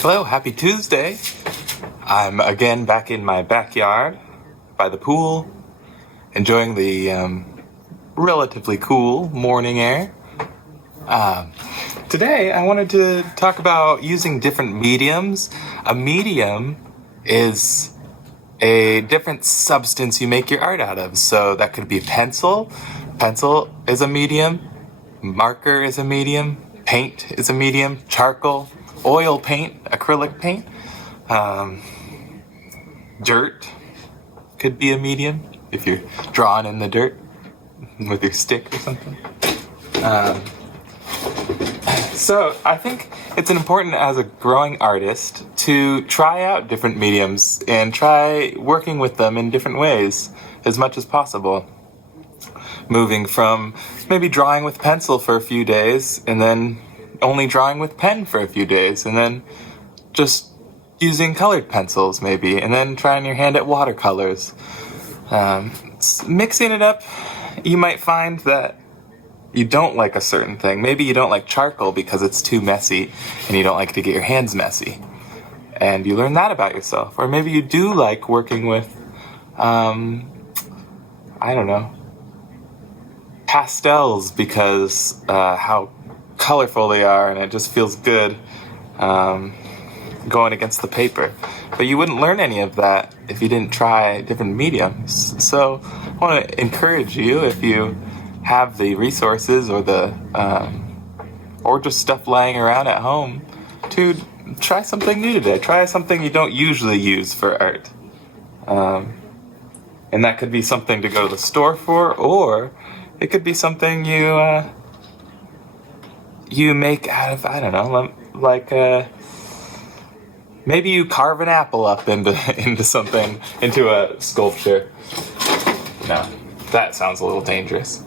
Hello, happy Tuesday. I'm again back in my backyard by the pool, enjoying the relatively cool morning air. Today I wanted to talk about using different mediums. A medium is a different substance you make your art out of. So that could be pencil. Pencil is a medium. Marker is a medium. Paint is a medium. Charcoal. Oil paint, acrylic paint, dirt could be a medium if you're drawing in the dirt with your stick or something. So I think it's important as a growing artist to try out different mediums and try working with them in different ways as much as possible. Moving from maybe drawing with pencil for a few days and then only drawing with pen for a few days, and then just using colored pencils maybe, and then trying your hand at watercolors. Mixing it up, you might find that you don't like a certain thing. Maybe you don't like charcoal because it's too messy, and you don't like to get your hands messy. And you learn that about yourself. Or maybe you do like working with, pastels because how colorful they are, and it just feels good going against the paper. But you wouldn't learn any of that if you didn't try different mediums. So I want to encourage you, if you have the resources or the or just stuff lying around at home, to try something new today. Try something you don't usually use for art. And that could be something to go to the store for, or it could be something you make out of, maybe you carve an apple up into something, into a sculpture. No, that sounds a little dangerous.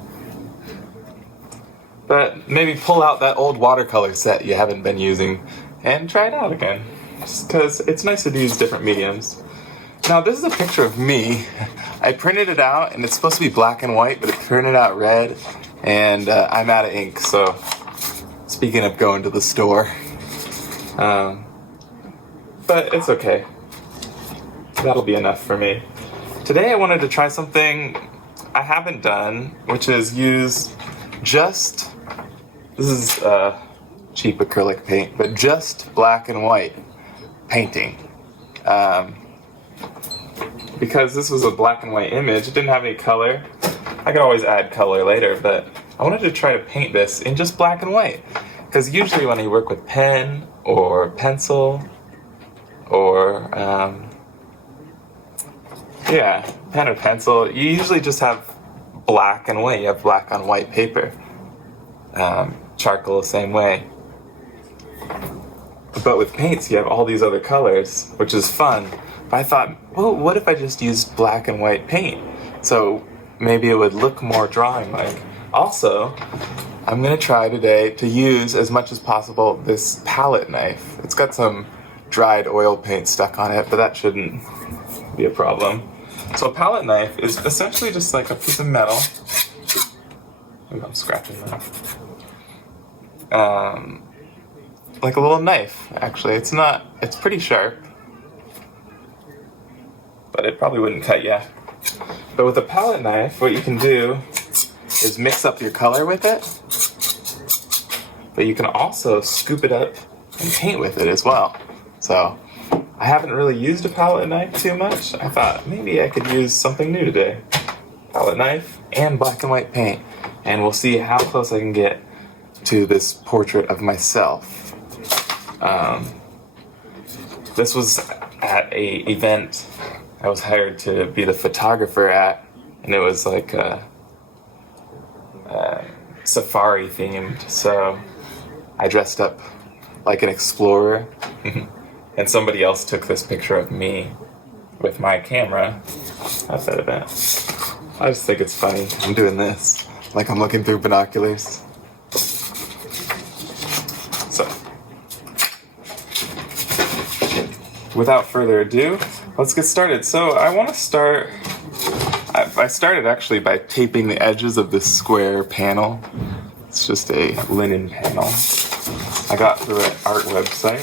But maybe pull out that old watercolor set you haven't been using and try it out again. Just because it's nice to use different mediums. Now, this is a picture of me. I printed it out, and it's supposed to be black and white, but it printed out red, and I'm out of ink, so speaking of going to the store. But it's okay. That'll be enough for me. Today I wanted to try something I haven't done, which is use this is cheap acrylic paint, but just black and white painting. Because this was a black and white image, it didn't have any color. I could always add color later, but I wanted to try to paint this in just black and white. Because usually when you work with pen or pencil or, pen or pencil, you usually just have black and white. You have black on white paper. Charcoal the same way. But with paints, you have all these other colors, which is fun. But I thought, well, what if I just used black and white paint? So maybe it would look more drawing-like. Also, I'm going to try today to use, as much as possible, this palette knife. It's got some dried oil paint stuck on it, but that shouldn't be a problem. So a palette knife is essentially just like a piece of metal. Ooh, I'm scratching that. Like a little knife, actually. It's pretty sharp, but it probably wouldn't cut you. But with a palette knife, what you can do is mix up your color with it, but you can also scoop it up and paint with it as well. So I haven't really used a palette knife too much. I thought maybe I could use something new today. Palette knife and black and white paint, and we'll see how close I can get to this portrait of myself. This was at a event I was hired to be the photographer at, and it was like safari themed, so I dressed up like an explorer, and somebody else took this picture of me with my camera at that event. I just think it's funny. I'm doing this, like I'm looking through binoculars. So, without further ado, let's get started. So I want to start, I started actually by taping the edges of this square panel. It's just a linen panel I got through an art website.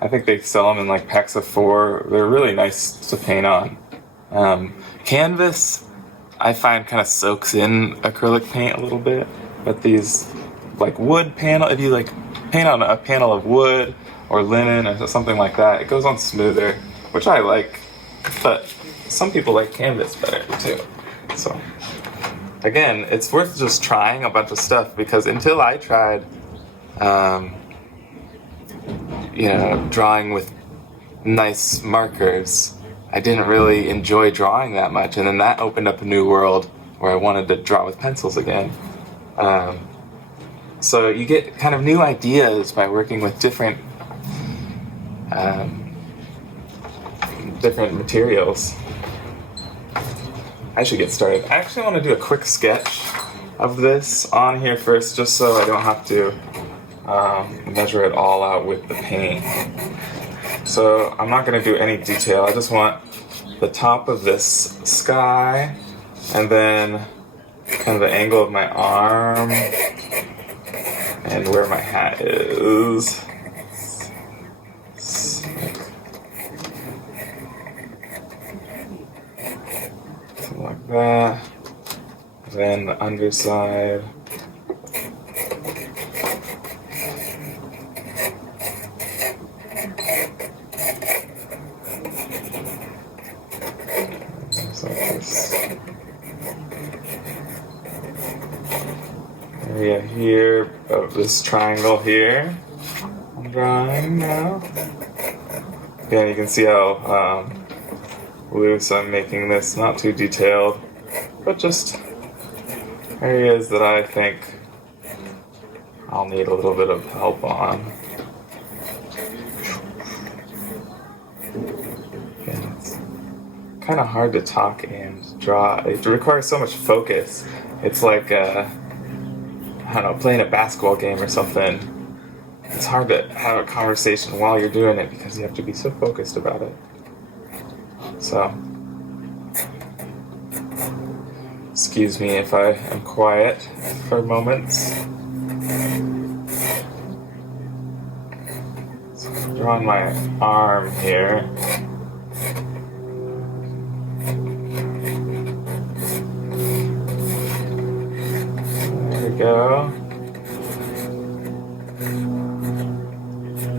I think they sell them in like packs of 4. They're really nice to paint on. Canvas, I find kind of soaks in acrylic paint a little bit, but these like wood panel, if you like paint on a panel of wood or linen or something like that, it goes on smoother, which I like, but some people like canvas better too. So again, it's worth just trying a bunch of stuff, because until I tried drawing with nice markers, I didn't really enjoy drawing that much, and then that opened up a new world where I wanted to draw with pencils again. So you get kind of new ideas by working with different materials. I should get started. I actually want to do a quick sketch of this on here first, just so I don't have to measure it all out with the paint. So I'm not going to do any detail. I just want the top of this sky, and then kind of the angle of my arm, and where my hat is. Something like that. Then the underside. Area here of this triangle here I'm drawing now. Again, you can see how loose I'm making this, not too detailed, but just areas that I think I'll need a little bit of help on. Again, it's kind of hard to talk and draw. It requires so much focus. It's like I don't know, playing a basketball game or something. It's hard to have a conversation while you're doing it because you have to be so focused about it. So, excuse me if I am quiet for moments. So I'm drawing my arm here. There we go.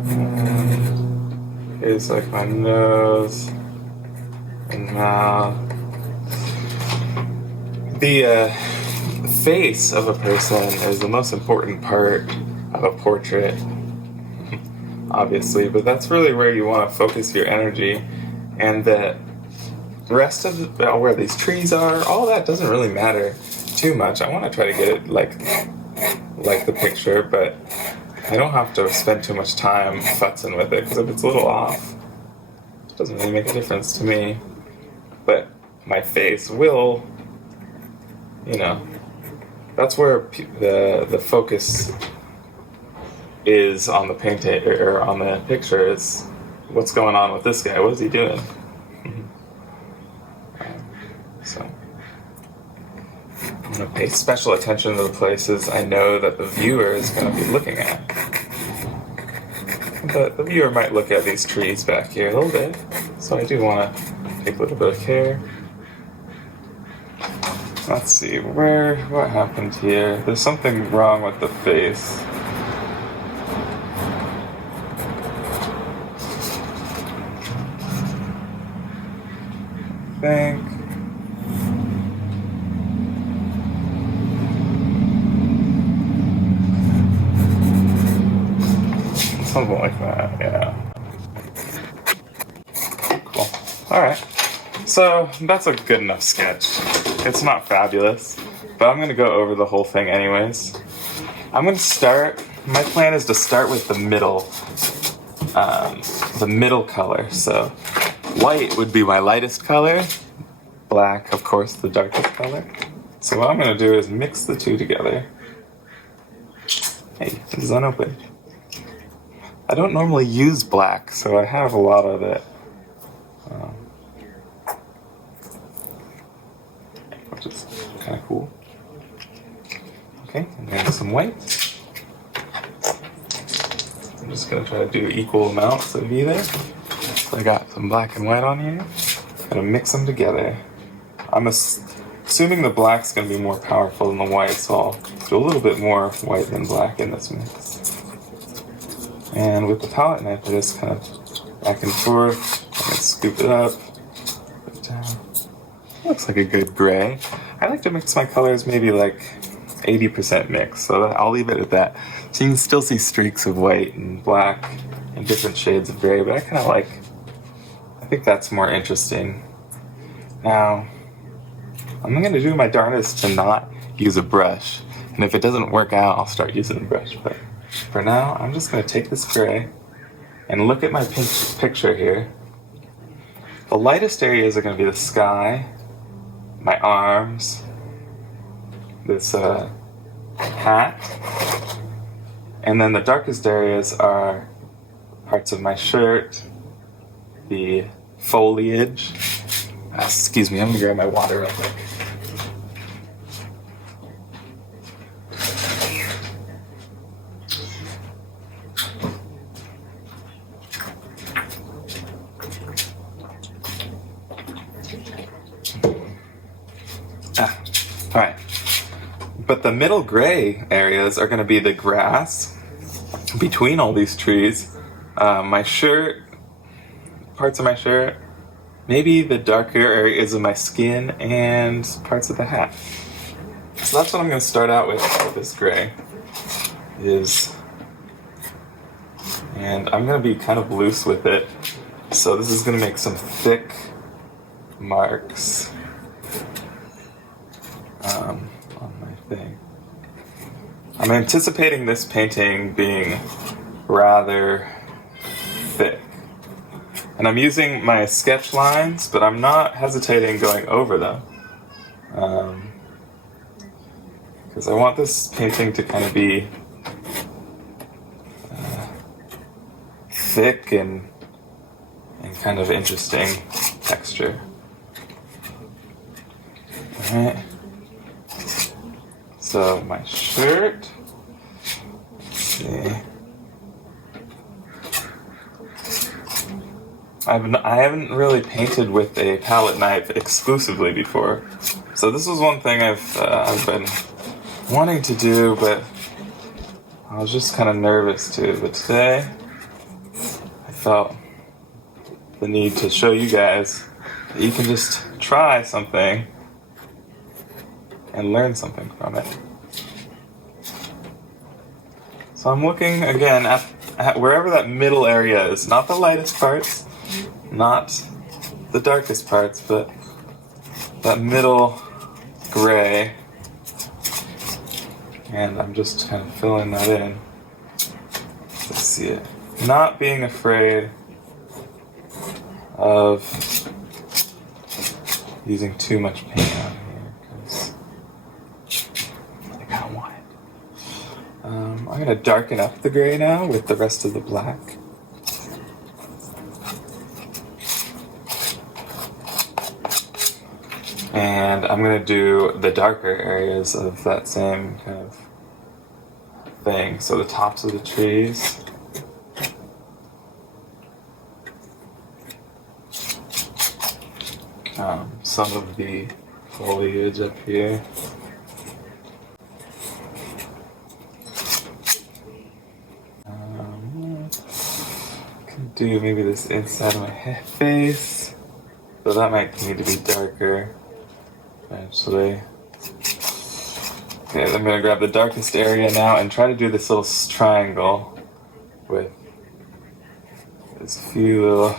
And here's like my nose and mouth. The face of a person is the most important part of a portrait, obviously, but that's really where you want to focus your energy. And the rest of where these trees are, all that doesn't really matter too much. I want to try to get it like the picture, but I don't have to spend too much time futzing with it, because if it's a little off, it doesn't really make a difference to me. But my face will, that's where the focus is on the painting or on the picture, is what's going on with this guy. What is he doing? So I'm going to pay special attention to the places I know that the viewer is going to be looking at. But the viewer might look at these trees back here a little bit, so I do want to take a little bit of care. Let's see, what happened here? There's something wrong with the face. I think. Something like that, yeah. Cool. Alright. So, that's a good enough sketch. It's not fabulous, but I'm going to go over the whole thing anyways. My plan is to start with the middle color. So, white would be my lightest color, black, of course, the darkest color. So what I'm going to do is mix the two together. Hey, this is unopened. I don't normally use black, so I have a lot of it. Which is kind of cool. Okay, and then some white. I'm just gonna try to do equal amounts of either. So I got some black and white on here. Gonna mix them together. I'm assuming the black's gonna be more powerful than the white, so I'll do a little bit more white than black in this mix. And with the palette knife, I just kind of back and forth, and scoop it up, put it down. Looks like a good gray. I like to mix my colors maybe like 80% mix, so I'll leave it at that. So you can still see streaks of white and black and different shades of gray, but I think that's more interesting. Now, I'm going to do my darndest to not use a brush, and if it doesn't work out, I'll start using a brush, but for now, I'm just going to take this gray and look at my picture here. The lightest areas are going to be the sky, my arms, this hat, and then the darkest areas are parts of my shirt, the foliage. Excuse me, I'm gonna grab my water real quick. Alright. But the middle gray areas are going to be the grass between all these trees, my shirt, parts of my shirt, maybe the darker areas of my skin, and parts of the hat. So that's what I'm going to start out with this gray. And I'm going to be kind of loose with it. So this is going to make some thick marks on my thing. I'm anticipating this painting being rather thick. And I'm using my sketch lines, but I'm not hesitating going over them. Because I want this painting to kind of be thick and kind of interesting texture. Alright. So my shirt, let's see. I haven't really painted with a palette knife exclusively before, so this was one thing I've been wanting to do, but I was just kind of nervous too. But today, I felt the need to show you guys that you can just try something and learn something from it. So I'm looking again at wherever that middle area is, not the lightest parts, not the darkest parts, but that middle gray. And I'm just kind of filling that in to see it. Not being afraid of using too much paint on here, because I kind of want it. I'm going to darken up the gray now with the rest of the black. And I'm going to do the darker areas of that same kind of thing. So the tops of the trees. Some of the foliage up here. Can do maybe this inside of my face. So that might need to be darker eventually. Okay, I'm going to grab the darkest area now and try to do this little triangle with as few little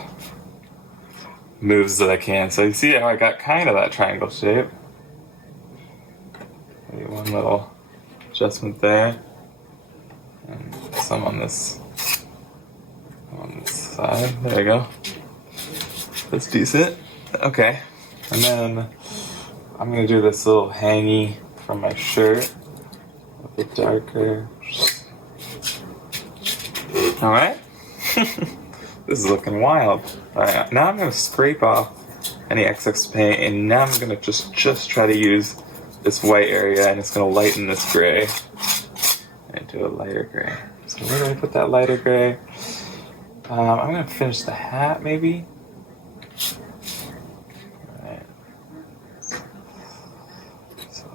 moves that I can. So you see how I got kind of that triangle shape. Maybe one little adjustment there. And some on this side. There you go. That's decent. Okay. And then I'm going to do this little hangy from my shirt. A bit darker. Alright. This is looking wild. Alright, now I'm going to scrape off any excess paint, and now I'm going to just try to use this white area, and it's going to lighten this gray into a lighter gray. So So where do I put that lighter gray? I'm gonna finish the hat maybe. Alright. So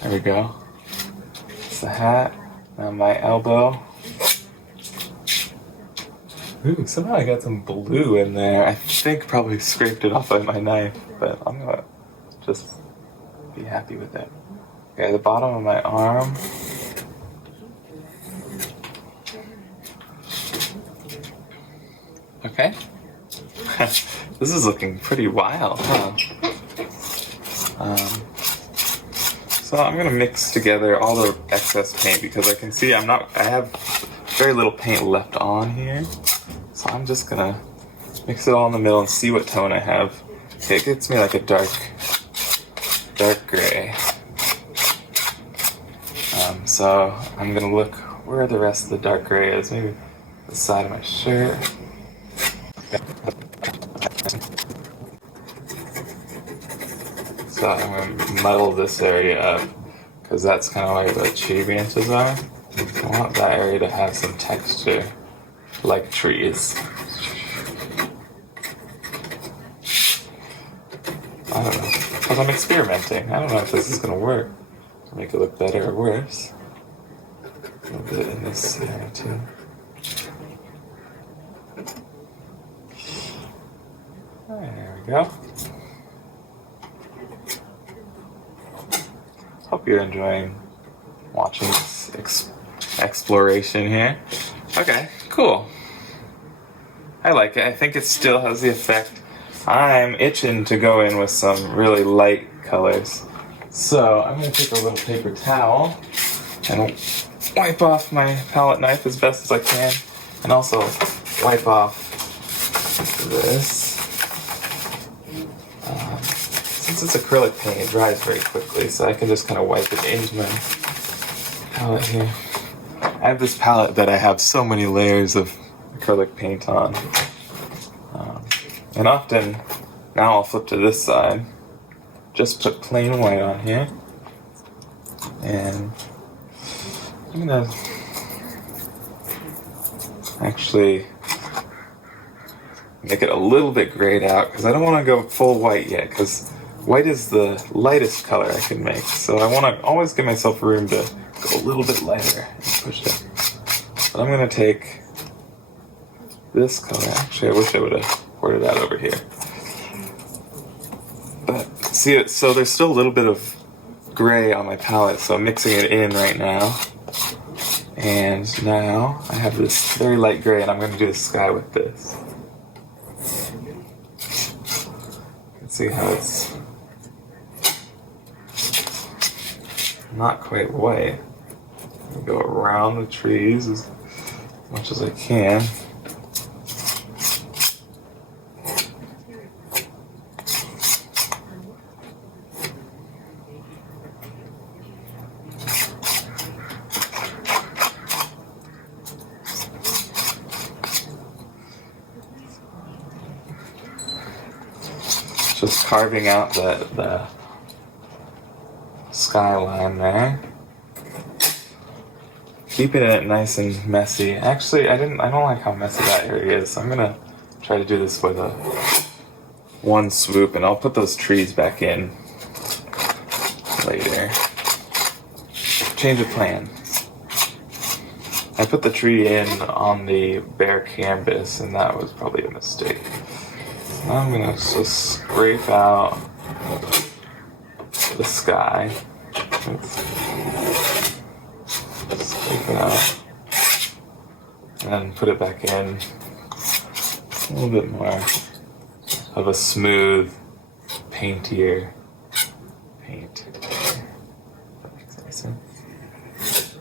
there we go. It's the hat. Now my elbow. Ooh, somehow I got some blue in there. I think probably scraped it off by my knife, but I'm gonna just be happy with it. Okay, the bottom of my arm. Okay. This is looking pretty wild, huh? So I'm gonna mix together all the excess paint because I can see I have very little paint left on here. So I'm just gonna mix it all in the middle and see what tone I have. Okay, it gets me like a dark gray. So I'm gonna look where the rest of the dark gray is. Maybe the side of my shirt. So I'm gonna muddle this area up because that's kind of where the tree branches are. I want that area to have some texture, like trees. I don't know, because I'm experimenting. I don't know if this is gonna work. Make it look better or worse. A little bit in this area too. There we go. Hope you're enjoying watching this exploration here. Okay, cool. I like it. I think it still has the effect. I'm itching to go in with some really light colors. So I'm going to take a little paper towel and wipe off my palette knife as best as I can. And also wipe off this. Since it's acrylic paint, it dries very quickly, so I can just kind of wipe it into my palette here. I have this palette that I have so many layers of acrylic paint on. And often, now I'll flip to this side, just put plain white on here, and I'm gonna actually make it a little bit grayed out, because I don't want to go full white yet, because white is the lightest color I can make, so I want to always give myself room to go a little bit lighter and push it. But I'm going to take this color. Actually, I wish I would have poured it out over here. But see it, so there's still a little bit of gray on my palette, so I'm mixing it in right now. And now I have this very light gray, and I'm going to do the sky with this. You can see how it's not quite white. I'll go around the trees as much as I can. Just carving out the skyline there. Keeping it nice and messy. Actually, I don't like how messy that area is, so I'm gonna try to do this with one swoop, and I'll put those trees back in later. Change of plan. I put the tree in on the bare canvas, and that was probably a mistake. Now I'm gonna just scrape out the sky. Scrape it out. And then put it back in. A little bit more of a smooth, paintier paint. That makes any sense.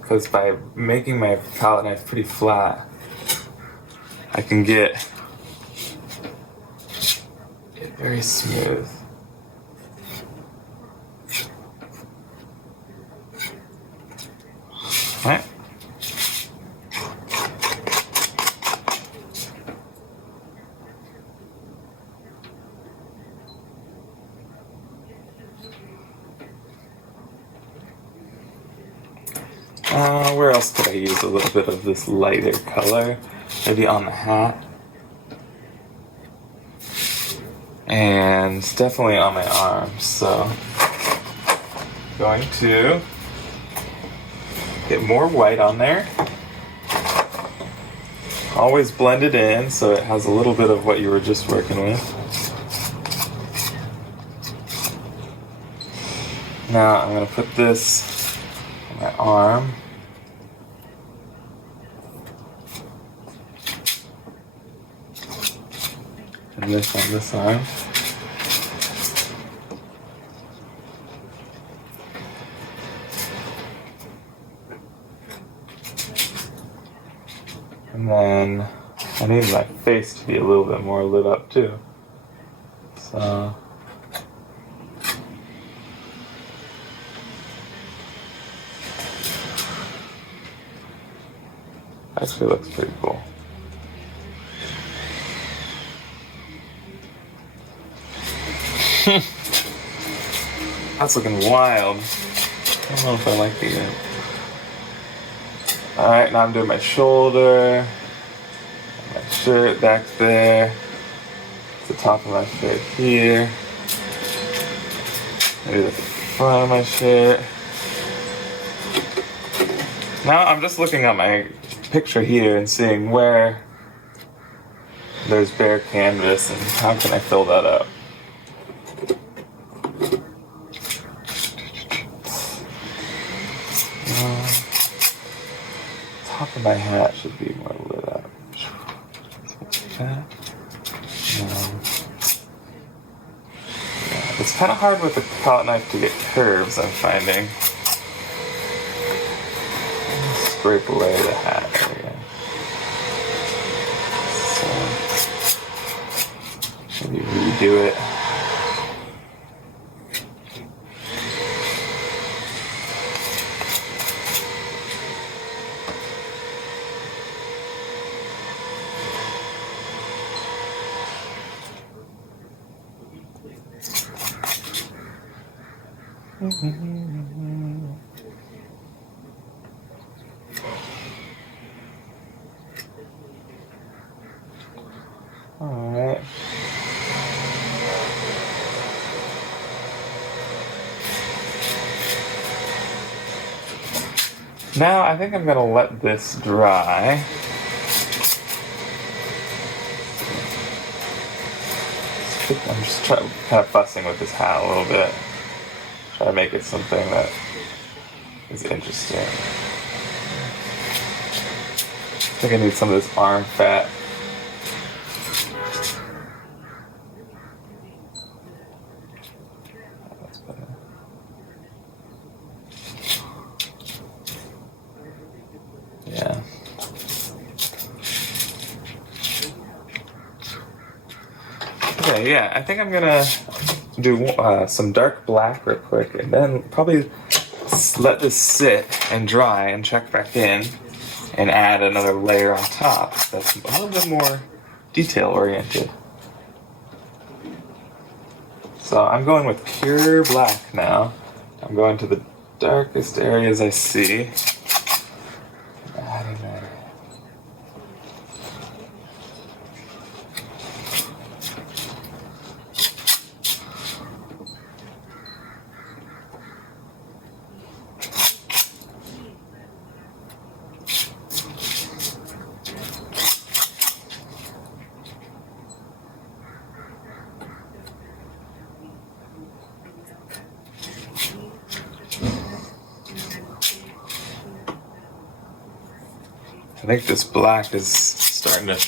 Because by making my palette knife pretty flat, I can get very smooth. Right. I use a little bit of this lighter color, maybe on the hat. And definitely on my arms, so going to get more white on there. Always blend it in so it has a little bit of what you were just working with. Now I'm going to put this on my arm. And this on this arm. And then I need my face to be a little bit more lit up too. So actually looks pretty cool. That's looking wild. I don't know if I like it yet. Alright, now I'm doing my shoulder, my shirt back there, the top of my shirt here, maybe the front of my shirt. Now I'm just looking at my picture here and seeing where there's bare canvas and how can I fill that up. Top of my hat should be more lit up. Like that. Yeah. It's kind of hard with the palette knife to get curves, I'm finding. Scrape away the hat. There we go. So, maybe redo it. Alright. Now I think I'm gonna let this dry. I'm just kind of fussing with this hat a little bit. Try to make it something that is interesting. I think I need some of this arm fat. That's better. Yeah. Okay, yeah, I think I'm gonna do some dark black real quick and then probably let this sit and dry and check back in and add another layer on top that's a little bit more detail oriented. So I'm going with pure black now. I'm going to the darkest areas I see. Adding that. I think this black is starting to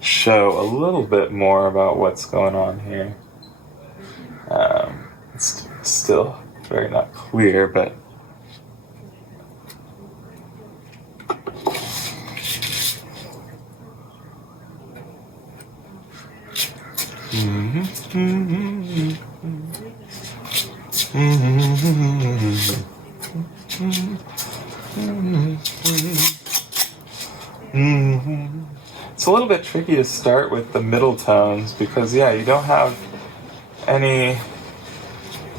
show a little bit more about what's going on here. It's still very not clear, but it's a little bit tricky to start with the middle tones because, yeah, you don't have any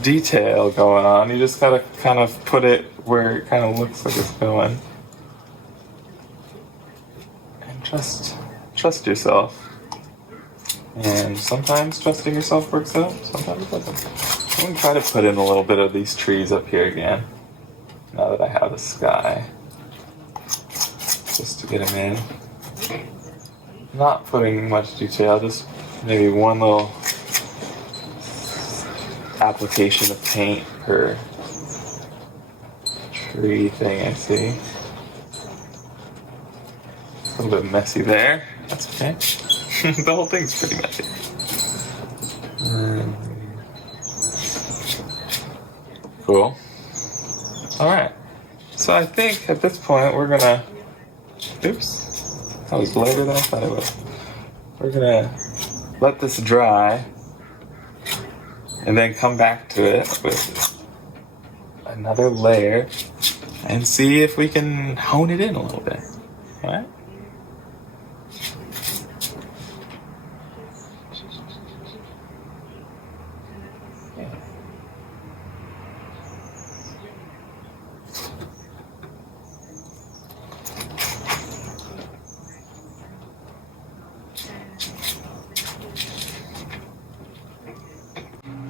detail going on. You just gotta kind of put it where it kind of looks like it's going. trust yourself. And sometimes trusting yourself works out, sometimes it doesn't. I'm gonna try to put in a little bit of these trees up here again, now that I have the sky. Just to get them in. Not putting much detail, just maybe one little application of paint per tree thing I see. A little bit messy there. That's okay. The whole thing's pretty messy. Cool. Alright. So I think at this point we're gonna... Oops. That was lighter than I thought it was. We're gonna let this dry and then come back to it with another layer and see if we can hone it in a little bit. Alright?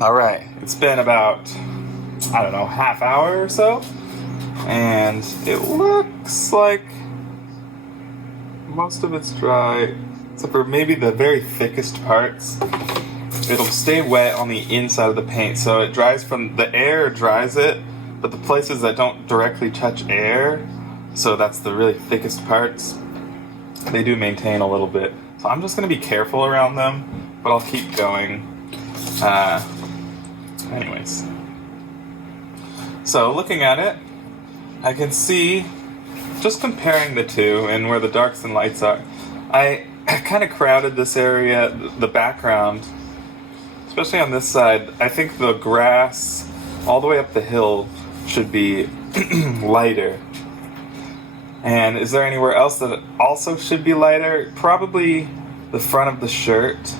Alright, it's been about, I don't know, half hour or so, and it looks like most of it's dry, except for maybe the very thickest parts. It'll stay wet on the inside of the paint, so it dries from, the air dries it, but the places that don't directly touch air, so that's the really thickest parts, they do maintain a little bit. So I'm just going to be careful around them, but I'll keep going. Anyways, so looking at it, I can see, just comparing the two and where the darks and lights are, I kind of crowded this area, the background, especially on this side. I think the grass all the way up the hill should be lighter. And is there anywhere else that also should be lighter? Probably the front of the shirt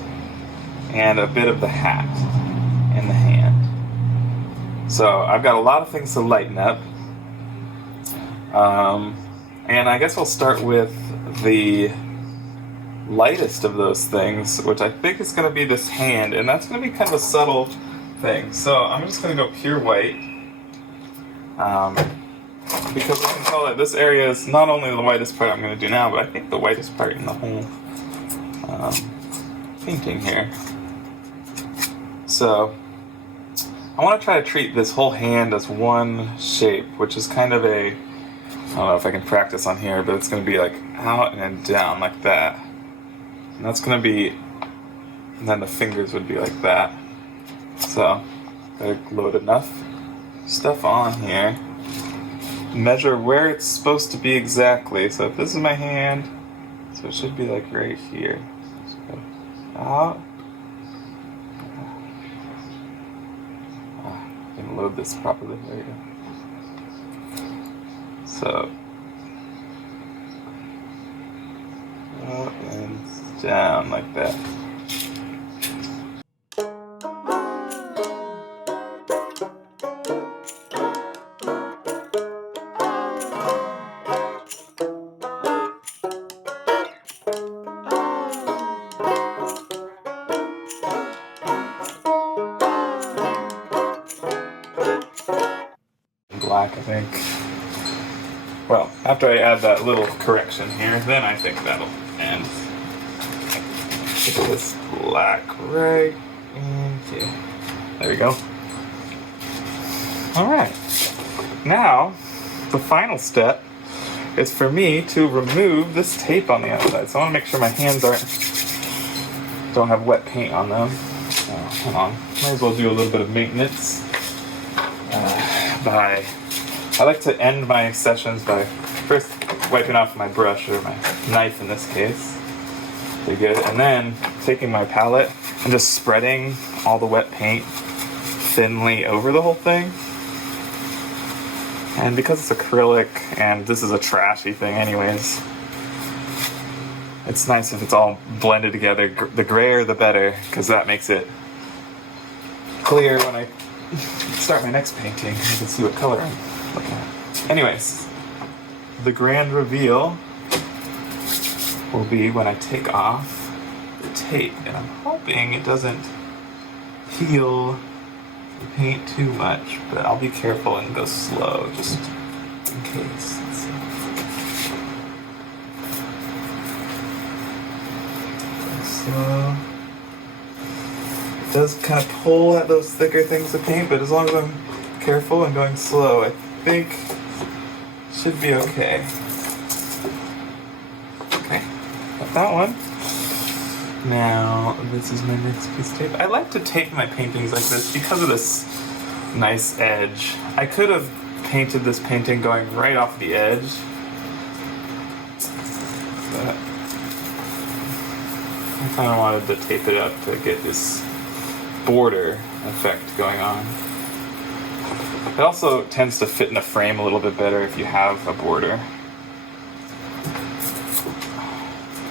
and a bit of the hat and the hand. So I've got a lot of things to lighten up. And I guess I'll start with the lightest of those things, which I think is going to be this hand, and that's going to be kind of a subtle thing. So I'm just going to go pure white, because I can tell that this area is not only the whitest part I'm going to do now, but I think the whitest part in the whole painting here. So I want to try to treat this whole hand as one shape, which is kind of a, I don't know if I can practice on here, but it's going to be like out and then down like that. And that's going to be, and then the fingers would be like that. So, gotta load enough stuff on here. Measure where it's supposed to be exactly. So if this is my hand, so it should be like right here. So out. Didn't load this properly. There you go. So, up and down like that. Black, I think. Well, after I add that little correction here, then I think that'll end. Put this black right in here. There we go. Alright. Now, the final step is for me to remove this tape on the outside. So I want to make sure my hands don't have wet paint on them. So, hold on. Might as well do a little bit of maintenance. I like to end my sessions by first wiping off my brush, or my knife in this case. Pretty good. And then taking my palette and just spreading all the wet paint thinly over the whole thing. And because it's acrylic and this is a trashy thing anyways, it's nice if it's all blended together. The grayer the better, because that makes it clear when I start my next painting. You can see what color I'm looking at. Anyways, the grand reveal will be when I take off the tape. And I'm hoping it doesn't peel the paint too much, but I'll be careful and go slow just in case. Let's see. Go slow. It does kind of pull at those thicker things of paint, but as long as I'm careful and going slow, I think it should be okay. Okay, got that one. Now, this is my next piece of tape. I like to tape my paintings like this because of this nice edge. I could have painted this painting going right off the edge, but I kind of wanted to tape it up to get this border effect going on. It also tends to fit in a frame a little bit better if you have a border,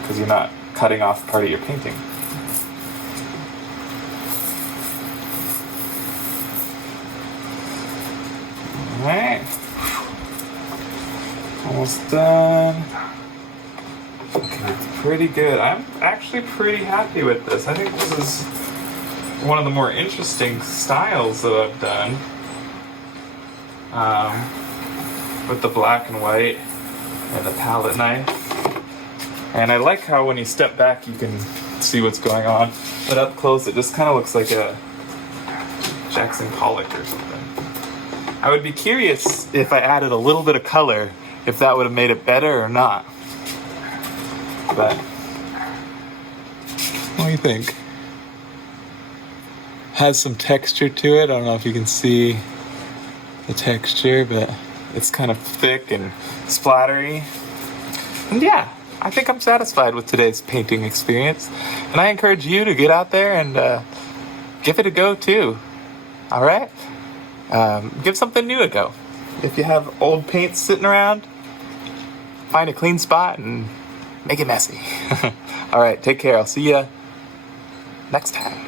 because you're not cutting off part of your painting. Alright. Almost done. Okay, pretty good. I'm actually pretty happy with this. I think this is one of the more interesting styles that I've done. With the black and white and the palette knife. And I like how when you step back you can see what's going on, but up close it just kind of looks like a Jackson Pollock or something. I would be curious if I added a little bit of color, if that would have made it better or not. But what do you think? Has some texture to it. I don't know if you can see the texture, but it's kind of thick and splattery. And yeah, I think I'm satisfied with today's painting experience, and I encourage you to get out there and give it a go too. All right, give something new a go. If you have old paint sitting around, find a clean spot and make it messy. All right, take care. I'll see you next time.